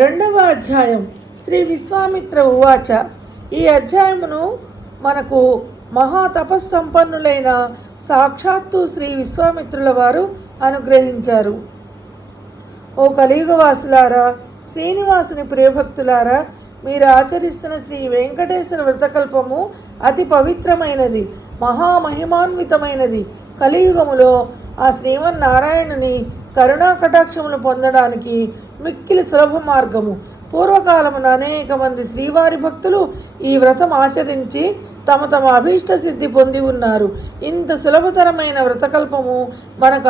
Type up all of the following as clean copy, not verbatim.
రెండవ అధ్యాయం. శ్రీ విశ్వామిత్ర ఉవాచ. ఈ అధ్యాయమును మనకు మహాతపస్సంపన్నులైన సాక్షాత్తు శ్రీ విశ్వామిత్రుల వారు అనుగ్రహించారు. ఓ కలియుగవాసులారా, శ్రీనివాసుని ప్రియభక్తులారా, మీరు ఆచరిస్తున్న శ్రీ వెంకటేశ్వర వ్రతకల్పము అతి పవిత్రమైనది, మహామహిమాన్వితమైనది. కలియుగములో ఆ శ్రీమన్నారాయణుని కరుణా కటాక్షములు పొందడానికి మిక్కిలి సులభ మార్గము. పూర్వకాలమున అనేక మంది శ్రీవారి భక్తులు ఈ వ్రతం ఆచరించి తమ తమ అభీష్ట సిద్ధి పొంది ఉన్నారు. ఇంత సులభతరమైన వ్రతకల్పము మనకు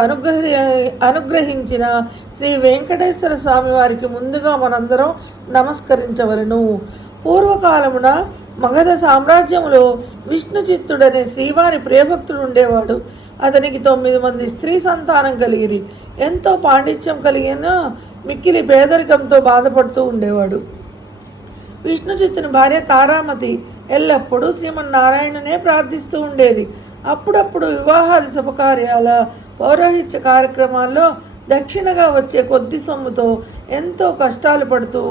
అనుగ్రహించిన శ్రీ వెంకటేశ్వర స్వామి వారికి ముందుగా మనందరం నమస్కరించవలను. పూర్వకాలమున మగధ సామ్రాజ్యములో విష్ణుచిత్తుడనే శ్రీవారి ప్రియభక్తుడు ఉండేవాడు. అతనికి 9 మంది స్త్రీ సంతానం కలిగిరి. ఎంతో పాండిత్యం కలిగిన మిక్కిలి పేదరికంతో బాధపడుతూ ఉండేవాడు. విష్ణుచిత్తుని భార్య తారామతి ఎల్లప్పుడూ శ్రీమన్నారాయణనే ప్రార్థిస్తూ ఉండేది. అప్పుడప్పుడు వివాహాది శుభకార్యాల పౌరోహిత్య కార్యక్రమాల్లో దక్షిణగా వచ్చే కొద్ది సొమ్ముతో ఎంతో కష్టాలు పడుతూ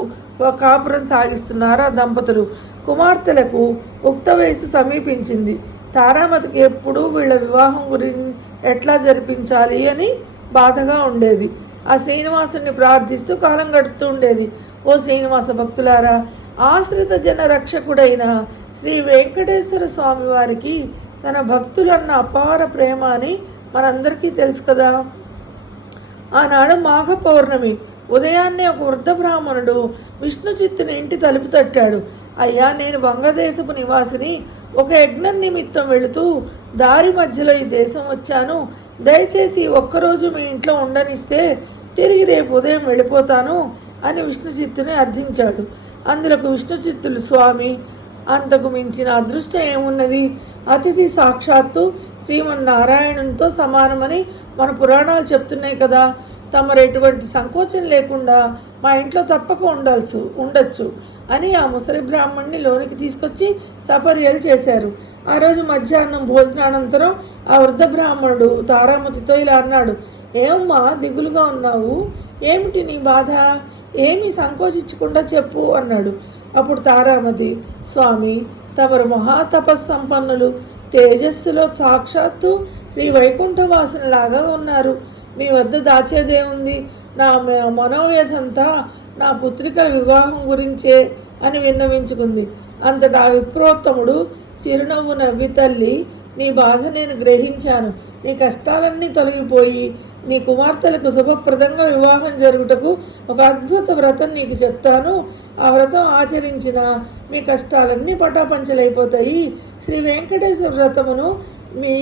కాపురం సాగిస్తున్నారు ఆ దంపతులు. కుమార్తెలకు ఉక్త వయసు సమీపించింది. తారామతికి ఎప్పుడూ వీళ్ళ వివాహం గురించి ఎట్లా జరిపించాలి అని బాధగా ఉండేది. ఆ శ్రీనివాసుని ప్రార్థిస్తూ కాలం గడుపుతూ ఉండేది. ఓ శ్రీనివాస భక్తులారా, ఆశ్రిత జన రక్షకుడైన శ్రీ వెంకటేశ్వర స్వామి వారికి తన భక్తులన్న అపార ప్రేమ అని మనందరికీ తెలుసు కదా. ఆనాడు మాఘ పౌర్ణమి. ఉదయాన్నే ఒక వృద్ధ బ్రాహ్మణుడు విష్ణుచిత్తుని ఇంటి తలుపు తట్టాడు. అయ్యా, నేను వంగదేశపు నివాసిని. ఒక యజ్ఞం నిమిత్తం వెళుతూ దారి మధ్యలో ఈ దేశం వచ్చాను. దయచేసి ఒక్కరోజు మీ ఇంట్లో ఉండనిస్తే తిరిగి రేపు ఉదయం వెళ్ళిపోతాను అని విష్ణుచిత్తుని అర్థించాడు. అందులోకి విష్ణుచిత్తులు, స్వామి, అంతకు మించిన అదృష్టం ఏమున్నది? అతిథి సాక్షాత్తు శ్రీమన్నారాయణునితో సమానమని మన పురాణాలు చెప్తున్నాయి కదా. తమరు ఎటువంటి సంకోచం లేకుండా మా ఇంట్లో తప్పక ఉండొచ్చు అని ఆ ముసలి బ్రాహ్మణ్ణి లోనికి తీసుకొచ్చి సపర్యలు చేశారు. ఆ రోజు మధ్యాహ్నం భోజనానంతరం ఆ వృద్ధ బ్రాహ్మణుడు తారామతితో ఇలా అన్నాడు. ఏమమ్మా దిగులుగా ఉన్నావు? ఏమిటి నీ బాధ? ఏమీ సంకోచించకుండా చెప్పు అన్నాడు. అప్పుడు తారామతి, స్వామి, తమరు మహాతపస్సంపన్నులు, తేజస్సులో సాక్షాత్తు శ్రీ వైకుంఠవాసునిలాగా ఉన్నారు. మీ వద్ద దాచేదేముంది? నా మనోవ్యధంతా నా పుత్రికల వివాహం గురించే అని విన్నవించుకుంది. అంతటా విప్రోత్తముడు చిరునవ్వు నవ్వి, తల్లి, నీ బాధ నేను గ్రహించాను. నీ కష్టాలన్నీ తొలగిపోయి నీ కుమార్తెలకు శుభప్రదంగా వివాహం జరుగుటకు ఒక అద్భుత వ్రతం నీకు చెప్తాను. ఆ వ్రతం ఆచరించిన మీ కష్టాలన్నీ పటాపంచలైపోతాయి. శ్రీ వెంకటేశ్వర వ్రతమును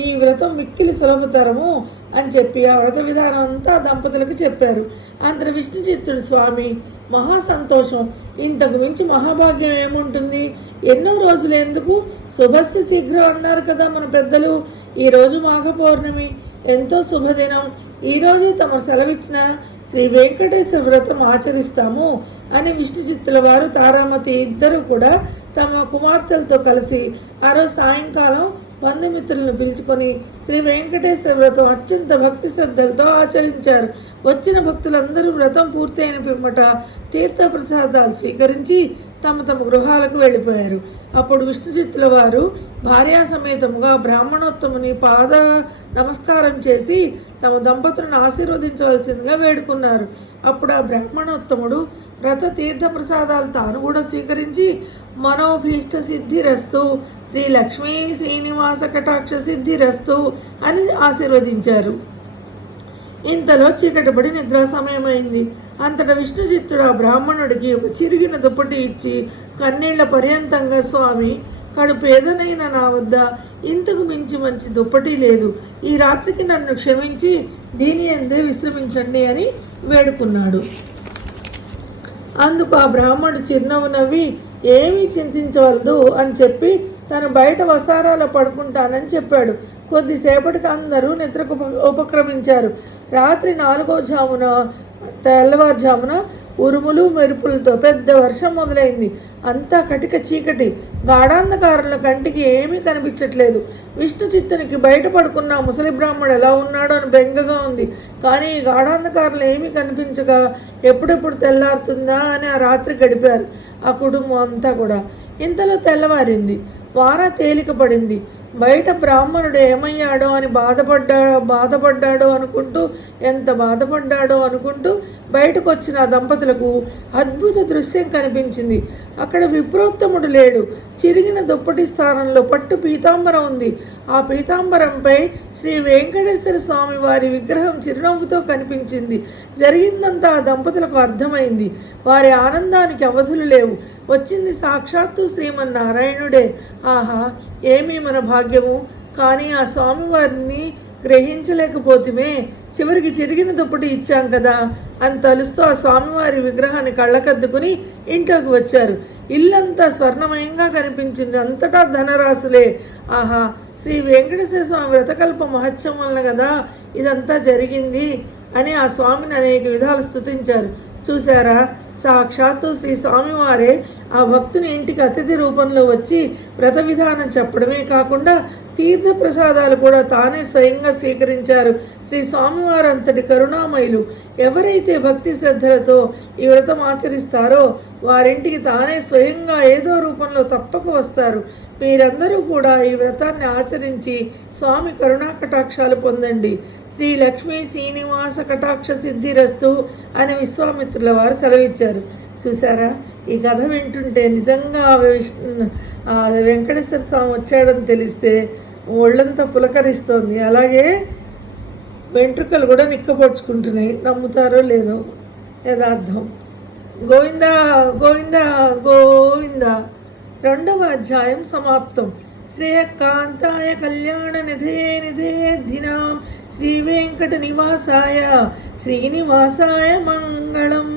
ఈ వ్రతం మిక్కిలి సులభతరము అని చెప్పి ఆ వ్రత విధానం అంతా దంపతులకు చెప్పారు. అంతటి విష్ణుచిత్తుడు, స్వామి, మహా సంతోషం. ఇంతకు మించి మహాభాగ్యం ఏముంటుంది? ఎన్నో రోజులు ఎందుకు, శుభస్య శీఘ్రం అన్నారు కదా మన పెద్దలు. ఈరోజు మాఘ పౌర్ణమి, ఎంతో శుభదినం. ఈరోజే తమరు సెలవిచ్చిన శ్రీ వెంకటేశ్వర వ్రతం ఆచరిస్తాము అని విష్ణుచిత్తుల వారు, తారామతి ఇద్దరు కూడా తమ కుమార్తెలతో కలిసి ఆ రోజు సాయంకాలం బంధుమిత్రులను పిలుచుకొని శ్రీ వెంకటేశ్వర వ్రతం అత్యంత భక్తి శ్రద్ధలతో ఆచరించారు. వచ్చిన భక్తులందరూ వ్రతం పూర్తయిన పిమ్మట తీర్థప్రసాదాలు స్వీకరించి తమ తమ గృహాలకు వెళ్ళిపోయారు. అప్పుడు విష్ణుచిత్తుల వారు భార్యా సమేతముగా బ్రాహ్మణోత్తముని పాద నమస్కారం చేసి తమ దంపతులను ఆశీర్వదించవలసిందిగా వేడుకున్నారు. అప్పుడు ఆ బ్రాహ్మణోత్తముడు వ్రత తీర్థ ప్రసాదాలు తాను కూడా స్వీకరించి మనోభీష్ట సిద్ధిరస్తు, శ్రీ లక్ష్మీ శ్రీనివాస కటాక్ష సిద్ధిరస్తు అని ఆశీర్వదించారు. ఇంతలో చీకటపడి నిద్రా సమయమైంది. అంతటా విష్ణుచిత్తుడు ఆ బ్రాహ్మణుడికి ఒక చిరిగిన దుప్పటి ఇచ్చి కన్నీళ్ల పర్యంతంగా, స్వామి, కడుపేదనైన నా వద్ద ఇంతకు మించి మంచి దుప్పటి లేదు. ఈ రాత్రికి నన్ను క్షమించి దీని అందే విశ్రమించండి అని వేడుకున్నాడు. అందుకు ఆ బ్రాహ్మణుడు చిరునవ్వు నవ్వి, ఏమీ చింతించవలదు అని చెప్పి తను బయట వసారాలో పడుకుంటానని చెప్పాడు. కొద్దిసేపటికి అందరూ నిద్రకు ఉపక్రమించారు. రాత్రి 4వ జామున తెల్లవారుజామున ఉరుములు మెరుపులతో పెద్ద వర్షం మొదలైంది. అంతా కటిక చీకటి, గాఢాంధకారంలో కంటికి ఏమీ కనిపించట్లేదు. విష్ణు చిత్తునికి బయట పడుకున్న ముసలి బ్రాహ్మడు ఎలా ఉన్నాడో అని బెంగగా ఉంది. కానీ ఈ గాఢాంధకారంలో ఏమీ కనిపించక ఎప్పుడెప్పుడు తెల్లారుతుందా అని ఆ రాత్రి గడిపారు ఆ కుటుంబం అంతా కూడా. ఇంతలో తెల్లవారింది. వార తేలిక పడింది. బయట బ్రాహ్మణుడు ఏమయ్యాడో అని బాధపడ్డాడో అనుకుంటూ ఎంత బాధపడ్డాడో అనుకుంటూ బయటకు వచ్చిన ఆ దంపతులకు అద్భుత దృశ్యం కనిపించింది. అక్కడ విప్రోత్తముడు లేడు. చిరిగిన దుప్పటి స్థానంలో పట్టు పీతాంబరం ఉంది. ఆ పీతాంబరంపై శ్రీ వెంకటేశ్వర స్వామి వారి విగ్రహం చిరునవ్వుతో కనిపించింది. జరిగిందంతా ఆ దంపతులకు అర్థమైంది. వారి ఆనందానికి అవధులు లేవు. వచ్చింది సాక్షాత్తు శ్రీమన్నారాయణుడే. ఆహా, ఏమీ మన భాగ్యము! కానీ ఆ స్వామివారిని గ్రహించలేకపోతుమే. చివరికి చిరిగిన దుప్పటి ఇచ్చాం కదా అని తలుస్తూ ఆ స్వామివారి విగ్రహాన్ని కళ్ళకద్దుకుని ఇంట్లోకి వచ్చారు. ఇల్లంతా స్వర్ణమయంగా కనిపించింది. అంతటా ధనరాశులే. ఆహా, శ్రీ వెంకటేశ్వర స్వామి వ్రతకల్ప మహత్యం వలన కదా ఇదంతా జరిగింది అని ఆ స్వామిని అనేక విధాలు స్తుతించారు. చూశారా, సాక్షాత్తు శ్రీ స్వామివారే ఆ భక్తుని ఇంటికి అతిథి రూపంలో వచ్చి వ్రత విధానం చెప్పడమే కాకుండా తీర్థ ప్రసాదాలు కూడా తానే స్వయంగా స్వీకరించారు. శ్రీ స్వామివారు అంతటి కరుణామయులు. ఎవరైతే భక్తి శ్రద్ధలతో ఈ వ్రతం ఆచరిస్తారో వారింటికి తానే స్వయంగా ఏదో రూపంలో తప్పక వస్తారు. మీరందరూ కూడా ఈ వ్రతాన్ని ఆచరించి స్వామి కరుణా కటాక్షాలు పొందండి. శ్రీ లక్ష్మీ శ్రీనివాస కటాక్ష సిద్ధిరస్తు అని విశ్వామిత్రుల వారు సెలవిచ్చారు. చూసారా, ఈ కథ వింటుంటే నిజంగా వెంకటేశ్వర స్వామి వచ్చాడని తెలిస్తే ఒళ్ళంతా పులకరిస్తోంది. అలాగే వెంట్రుకలు కూడా నిక్కపొడుచుకుంటున్నాయి. నమ్ముతారో లేదో యథార్థం. గోవింద గోవింద గోవింద. 2వ అధ్యాయం సమాప్తం. శ్రేయకాంతాయ కళ్యాణ నిధేర్థినాం శ్రీ వెంకట నివాసాయ శ్రీనివాసాయ మంగళం.